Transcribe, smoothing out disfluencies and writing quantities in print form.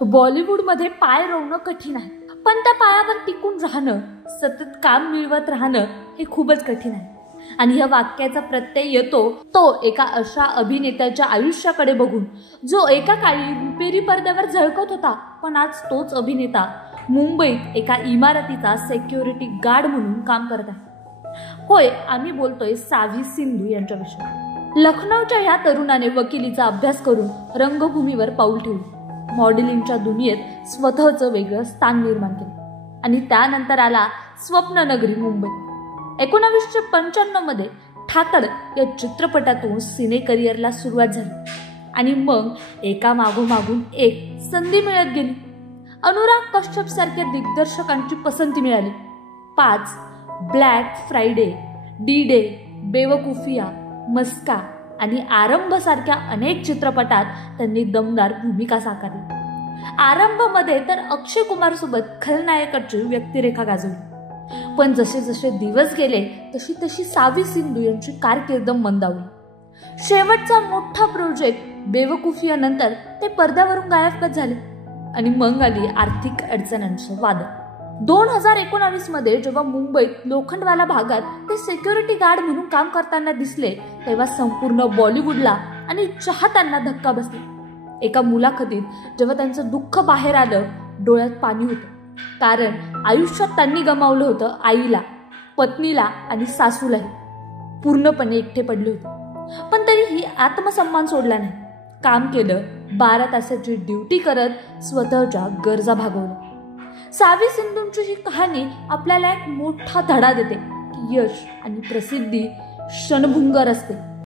बॉलिवूडमध्ये पाय रोवणं कठीण आहे, पण त्या पायावर टिकून राहणं, सतत काम मिळवत राहणं हे खूपच कठीण आहे. आणि या वाक्याचा प्रत्यय येतो तो एका अशा अभिनेत्याच्या आयुष्याकडे बघून जो एका काळी रुपेरी पडद्यावर झळकत होता, पण आज तोच अभिनेता मुंबईत एका इमारतीचा सिक्युरिटी गार्ड म्हणून काम करत आहे. होय, आम्ही बोलतोय सावी सिंधू यांच्याविषयी. लखनौच्या ह्या तरुणाने वकिलीचा अभ्यास करून रंगभूमीवर पाऊल ठेवलं, मॉडेलिंगच्या दुनियेत स्वतःचं वेगळं स्थान निर्माण केलं आणि त्यानंतर आला स्वप्ननगरी मुंबई. 1995 मध्ये ठाकर या चित्रपटातून सिने करिअरला सुरुवात झाली आणि मग एका मागोमागून एक संधी मिळत गेली. अनुराग कश्यप सारख्या दिग्दर्शकांची पसंती मिळाली. 5, ब्लॅक फ्रायडे, डी डे, बेवकुफिया, मस्का आणि आरंभ सारख्या अनेक चित्रपटात त्यांनी दमदार भूमिका साकारली. आरंभमध्ये तर अक्षय कुमार सोबत खलनायकाची व्यक्तिरेखा गाजवली. पण जसे जसे दिवस गेले तशी तशी सावी सिंधू यांची कारकीर्द मंदावली. शेवटचा मोठा प्रोजेक्ट बेवकुफिया नंतर ते पडद्यावरून गायब झाले आणि मग आली आर्थिक अडचणांचं वादळ. 2019 मध्ये जेव्हा मुंबईत लोखंडवाला भागात ते सिक्युरिटी गार्ड म्हणून काम करताना दिसले, तेव्हा संपूर्ण बॉलिवूडला आणि चाहत्यांना धक्का बसला. एका मुलाखतीत जेव्हा त्यांचं दुःख बाहेर आलं, डोळ्यात पाणी होतं, कारण आयुष्यात त्यांनी गमावलं होतं आईला, पत्नीला आणि सासूलाही. पूर्णपणे एकटे पडले होते, पण तरीही आत्मसन्मान सोडला नाही. काम केलं, 12 तासाची ड्युटी करत स्वतःच्या गरजा भागवल्या. सावी सिंधूंची ही कहाणी आपल्याला एक मोठा धडा देते की यश आणि प्रसिद्धी क्षणभंगुर असते,